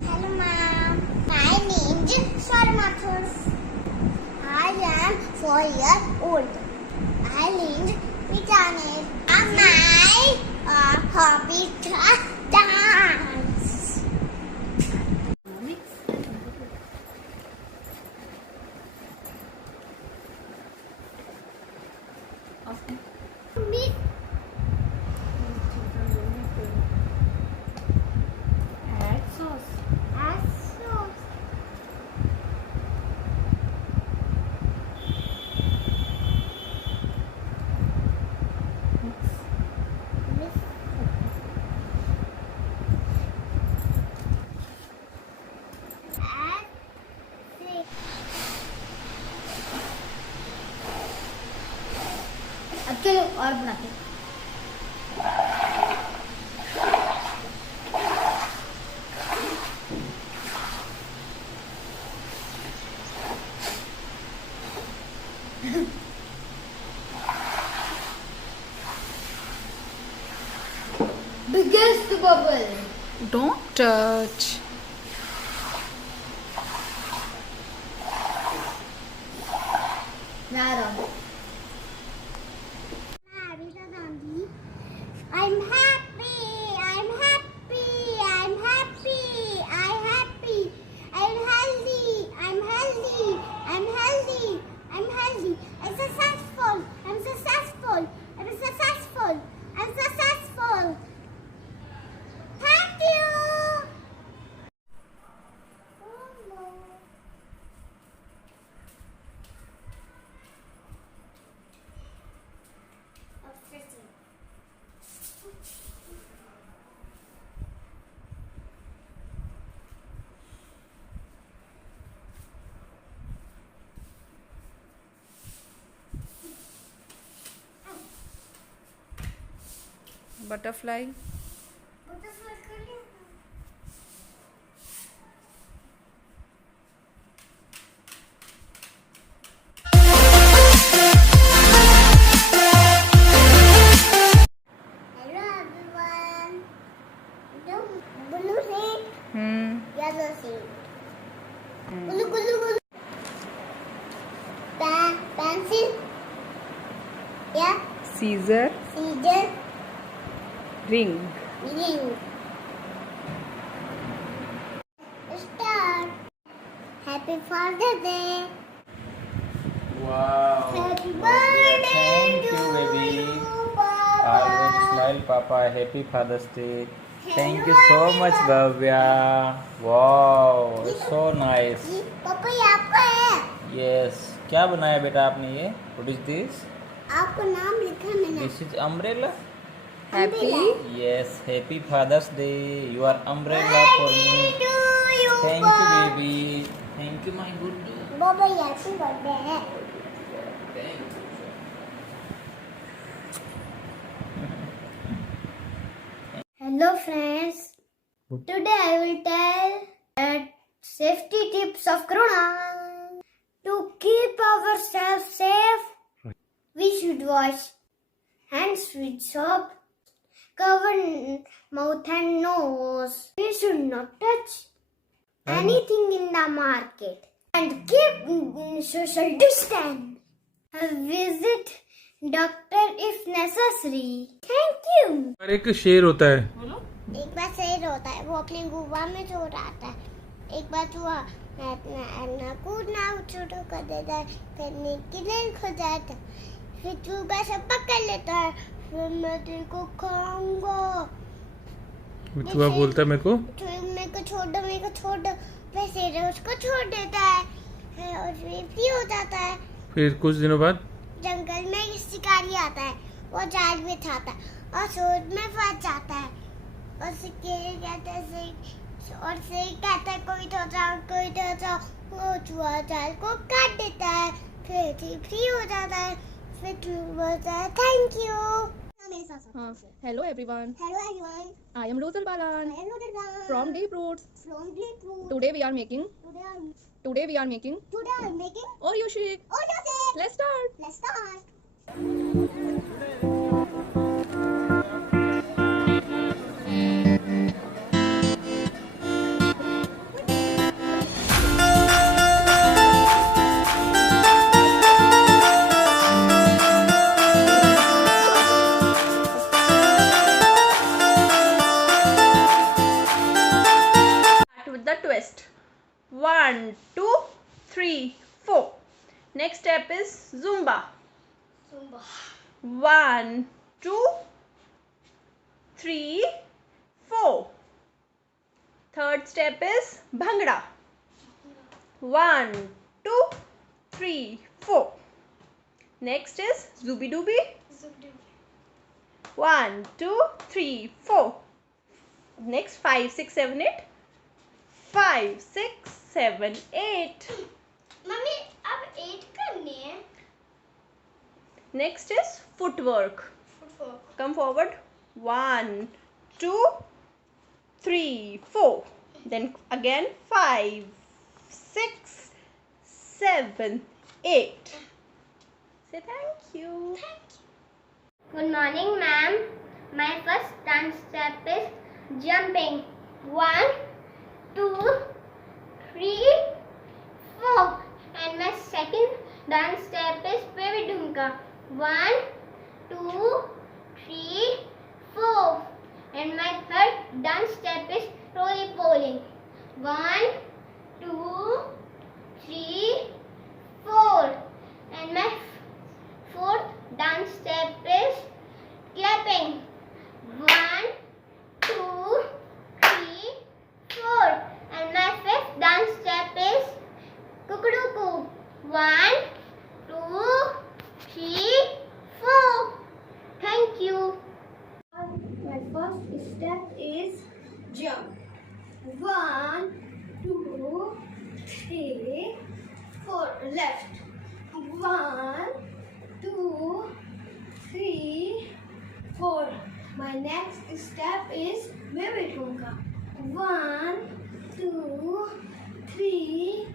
Hello, ma'am. My name is Swarmathur. I am 4 years old. I named Vitamin. And my hobby is dance. Me. Add sauce. अब चलो और बनाते हैं। Biggest bubble. Don't touch. Nara. I'm happy. I'm happy. I'm happy. I'm happy. I'm healthy. I'm healthy. I'm healthy. I'm healthy. I'm successful. I'm successful. I'm successful. I'm successful. Thank you. Butterfly. Hello everyone. Blue seed, yellow seed. Blue, blue, blue. Pencil. Yeah. Scissor. Scissor. Ring. Ring. Start. Happy Father's Day. Wow. Happy birthday Thank to you, baby. you, I will Papa. smile, Papa. Happy Father's Day. Thank you so much, Bhavya. Wow, it's so nice. पापा ये आपका है। Yes. क्या बनाया बेटा आपने ये? What is this? आपका नाम लिखा है मैंने। This is umbrella. Happy. Yes. Happy Father's Day. You are umbrella for me. to you, Thank you, Papa। baby. Thank you, my good. पापा ये हैप्पी बर्थडे है। Hello friends. Today I will tell safety tips of Corona. To keep ourselves safe, we should wash hands with soap, cover mouth and nose. We should not touch anything in the market and keep social distance. Visit doctor if necessary. Thank you. और एक शेर होता है। एक बार शेर होता है, वो अपने गुफा में सो रहा था। एक बार कूदना शुरू कर देता है, फिर निकले खो जाता है, फिर चूहा से पकड़ लेता है, फिर मैं तेरे को खाऊंगा। चूहा बोलता है मेरे को मेरे को छोड़ दो, मेरे को छोड़ दो। फिर शेर उसको छोड़ देता है और फिर फ्री हो जाता है। फिर कुछ दिनों बाद जंगल में एक शिकारी आता है, वो जाल बिछाता है और शोध में फंस जाता है और कहता है कोई तो जाओ, वो चूहा जाल को काट देता है, फिर फ्री हो जाता है, फिर बोलता है thank you. Hello everyone. Hello everyone. I am Rosal Balan I am Rudra. from Deep Roots. From Grapefruit. Today we are making Today I'm making Oreo shake. Oreo shake. Let's start. Let's start. 3, 4. Next step is Zumba. Zumba. 1, 2, 3, 4. Third step is Bhangra. 1, 2, 3, 4. Next is Zubi Dubi. 1, 2, 3, 4. Next 5, 6, 7, 8. 5, 6, 7, 8. Mummy अब 8 करने हैं. Next is footwork. Come forward. 1, 2, 3, 4. Then again 5, 6, 7, 8. Say thank you. Good morning, ma'am. My first dance step is jumping. 1, 2, 3, 4. And my second dance step is baby dhumka. 1, 2, 3, 4. And my third dance step is roly poly. 1, 2, 3, 4. And my fourth dance step is clapping. 1, 2, 3, 4. And my fifth dance step is kukuduku. 1, 2, 3, 4. Thank you. My first step is jump. 1, 2, 3, 4. Left. 1, 2, 3, 4. My next step is baby dhumka. 1, 2, 3,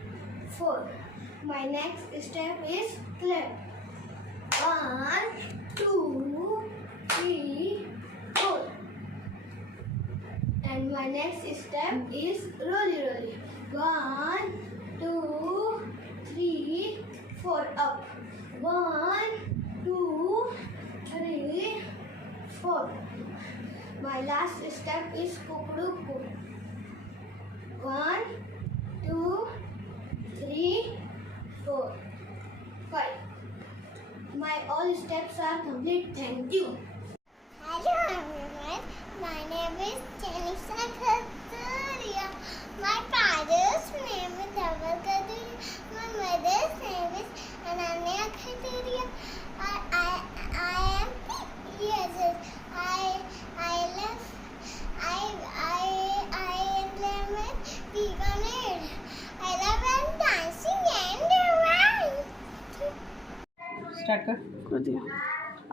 4. My next step is clap. 1, 2, 3, 4. And my next step is rolly rolly. 1, 2, 3, 4. Up. 1, 2, 3, 4. My last step is kukuduku. 1, 2, 3, 4, 5. My all steps are complete. Thank you. Hello everyone. My name is Janisha Khaturiya. My father's name is Dhaval Khaturiya. My mother's name is Ananya Khaturiya. I am 3 years old. I live Bikaner. I love dancing and drawing. Start कर दिया.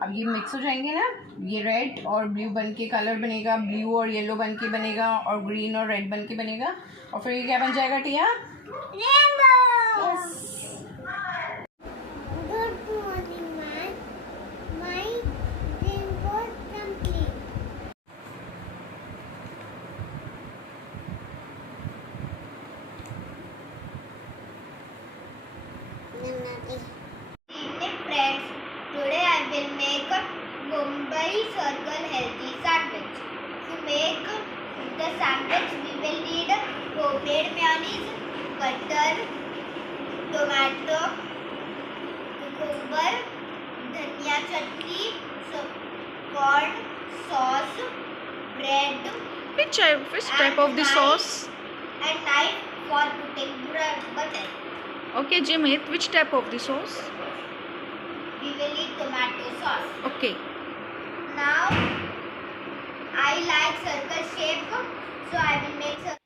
अब ये mix हो जाएंगे ना. ये red और blue बन के कलर बनेगा, ब्लू और येलो बन के बनेगा, और ग्रीन और रेड बन के बनेगा, और फिर ये क्या बन जाएगा टिया? Rainbow. Good morning, ma'am. My rainbow complete. Evening, friends. Today I will make a Gubaare circle healthy sandwich. To make the sandwich, we will need homemade mayonnaise, butter, tomato, cucumber, dhania chutney, corn sauce, bread. Which type of the sauce? And knife for putting butter. Okay, Jimit, which type of the sauce? We will need tomato sauce. Okay. Now I like circle shape, so I will make circle.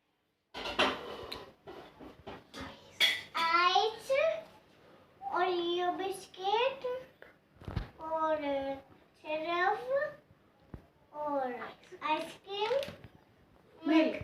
Ice, Oreo biscuit, or syrup, or ice cream, milk.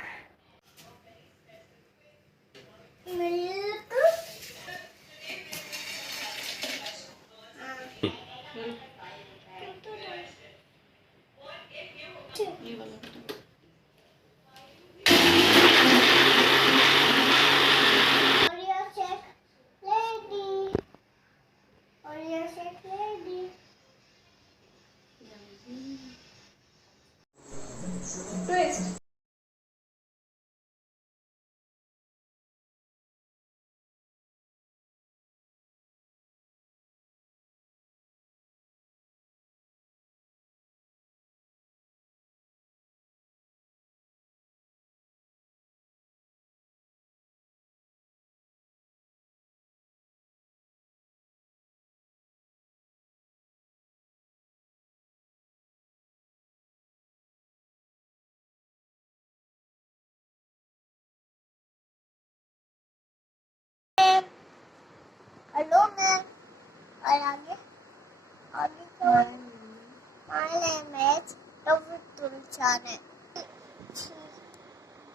Hello ma'am और आगे आगे क्या My name is Tulshane.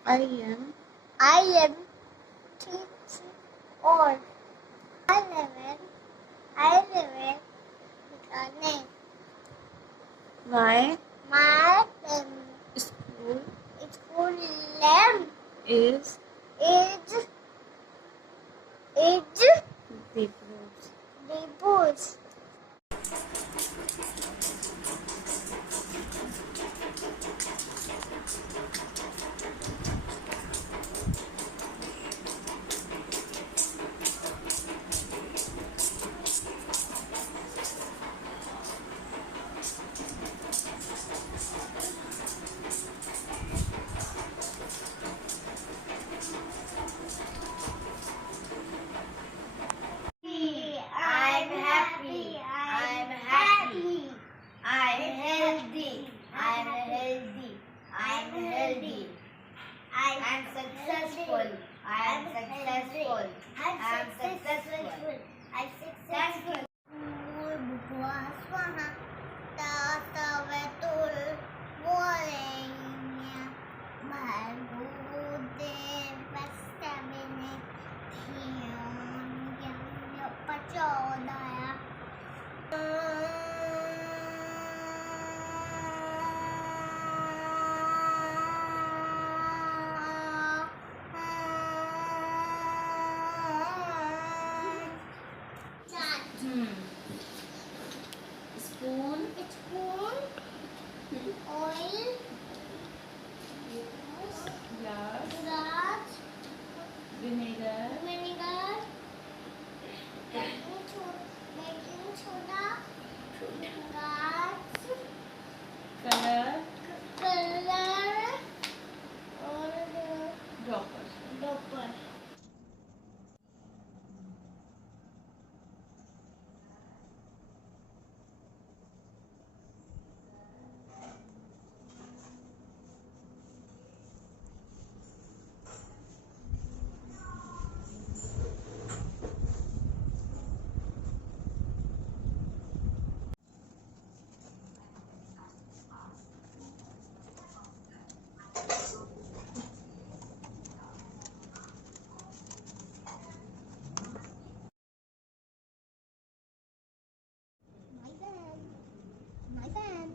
I I am 3 old. I live in Bikaner. My My school school name is is the Bush. I'm happy. I'm happy. I'm healthy. I'm healthy. I'm healthy. I'm successful. I'm successful. I'm successful. I'm successful. Bukuaswana tata betul mulainya malude pastamine tiyon yang pachodaya. Spoon. Spoon, oil, glass, glass, vinegar, vinegar, baking soda, gas, color, color, or dropper. dopper. My bad.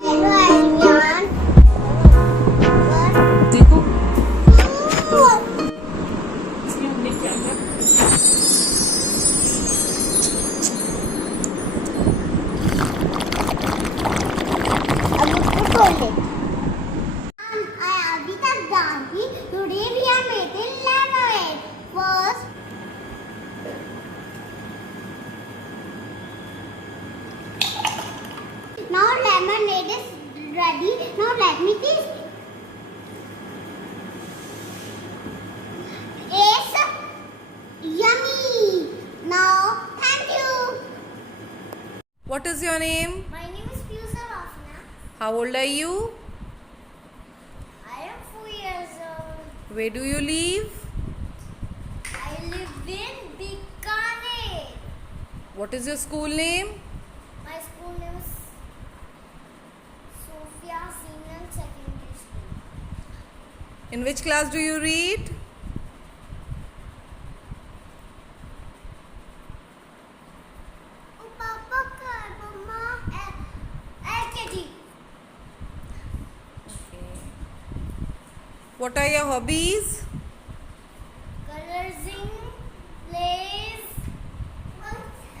Hello everyone. देखो What? इसमें हमने क्या क्या अब उसको खोल दे। I अभी तक डाली। Today we are making lemonade. First, now lemonade is ready. Now let me taste. It's yummy. Now, thank you. What is your name? My name is Piyusha Vafna. How old are you? I am 4 years old. Where do you live? I live in Bikaner. What is your school name? My school name is Sophia Senior Secondary School. In which class do you read? Oh, Papa, Mama, LKG. What are your hobbies? Coloring, plays,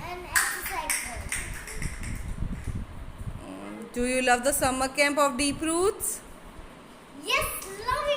and exercise. Do you love the summer camp of Deep Roots? Yes, love